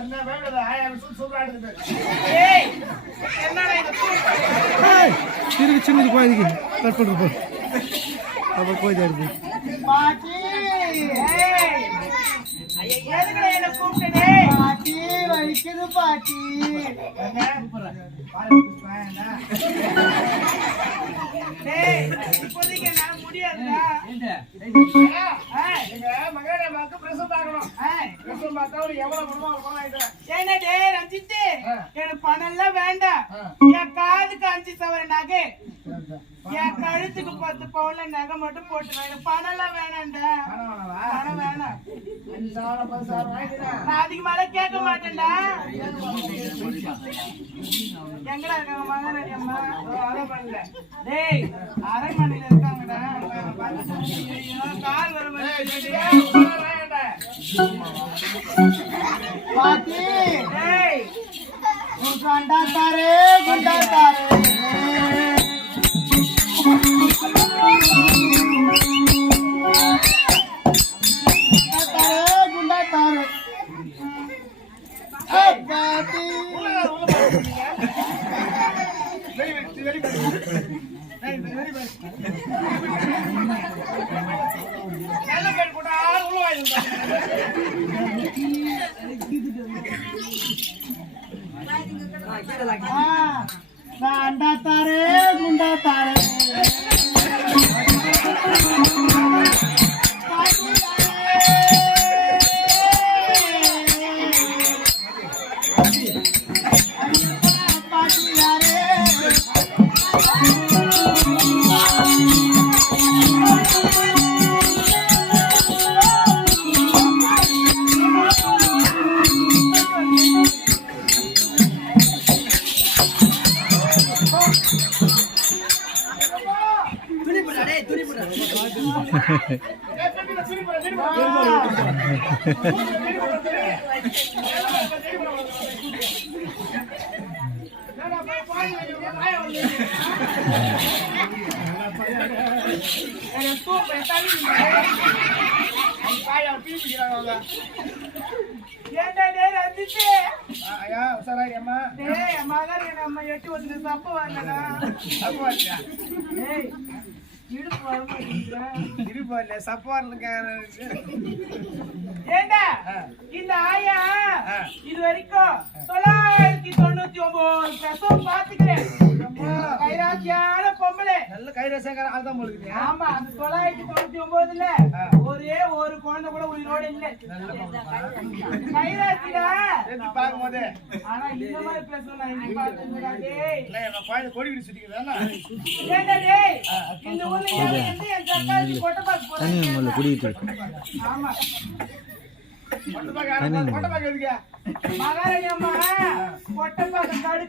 என்ன வேண்டது ஆயிரம் சொல்லி சொல்றாடு பேர் ஏய் என்னடா இது திருப்பி சின்னது குழந்தைக்கு கட் பண்ணுற போ அப்புறம் போய் இருக்கு பாட்டி ஏய் எதுக்குடா என்ன கூப்பிட்டே பாட்டி வலிக்குது பாட்டி டேய் இப்போதைக்கு என்னால முடியாதுடா ஏய் எங்க மகனே மக்கு பிரசவம் பார்க்கணும். ஏய் பிரசவம் பார்த்தா ஒரு எவ்வளவு பணமோ அவ்வளவு பணம் ஆயிட்டு ஏன்னா டேய் ரஞ்சித்து? எனக்கு பணம் எல்லாம் வேண்டாம் என் காதுக்கு அஞ்சு சவர நகை. என் கழுத்துக்கு பத்து பவுன்ல நகை மட்டும் போட்டு எனக்கு பணம் எல்லாம் வேணாம்டா. பணம் வேணாம். நான் அதுக்கு மேல கேட்க மாட்டேன்டா. எங்கடா இருக்காங்க அம்மா? அதான் பண்ணல டேய் அரண்மனையில இருக்காங்கடா. ஐயோ, கால் வர மாதிரி பாட்டி நல்ல பேர் உள்ள வாங்கிருந்தாங்க குண்டா தாரே குண்டா தாரே அம்மா டேய் மகன் நம்ம எட்டு வந்து வரலடா அப்போ இல்லையா டேய் இடுப்பு வர மாட்டேங்குதுடா. இருப்பா இல்ல சப்பார்ல ஏண்டா இந்த ஆயா இது வரைக்கும் தொள்ளாயிரத்தி தொண்ணூத்தி ஒன்பது கைரசேகர ஆள்தான் போடுது ஆமா அந்த தொள்ளாயிரத்தி தொண்ணூத்தி ஒன்பதுல ஒரே ஒரு குழந்தை கூட உயிரோட இல்ல. கைராசிடா? சேர்த்து பார்க்கும் போதே ஆனா இந்த மாதிரி பிரசவம் நான் இன்னும் பார்த்ததில்லைடா, டேய். இல்ல என் குழந்தை கொடி சுத்திக்கிறதா ஏண்டா டேய்? இந்த ஊர்ல யாரும் எந்த என் தக்காளி கொட்டை பாக்கு தண்ணி போறாங்க முதல்ல குடிக்கிட்டு ஆமா. கொட்டை பாக்க கொட்டை பாக்க எதுக்கு? மகாராணி அம்மா கொட்டை பாக்கு